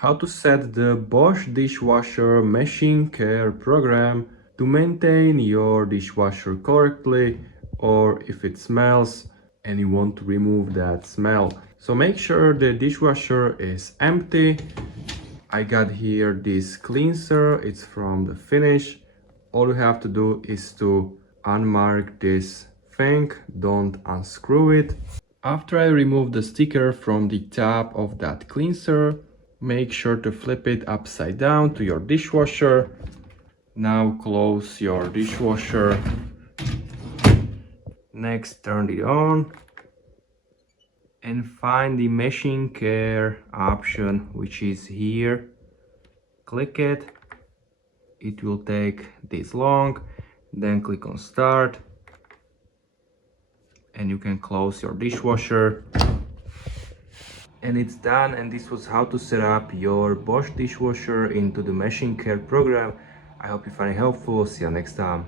How to set the Bosch Dishwasher machine care program to maintain your dishwasher correctly, or if it smells and you want to remove that smell. So make sure the dishwasher is empty. I got here this cleanser, it's from the finish. All you have to do is to unmark this thing, don't unscrew it. After I remove the sticker from the top of that cleanser, make sure to flip it upside down to your dishwasher. Now close your dishwasher. Next, turn it on and find the machine care option, which is here. Click it. It will take this long. Then click on start. And you can close your dishwasher. And it's done, and this was how to set up your Bosch dishwasher into the machine care program. I hope you find it helpful. See you next time.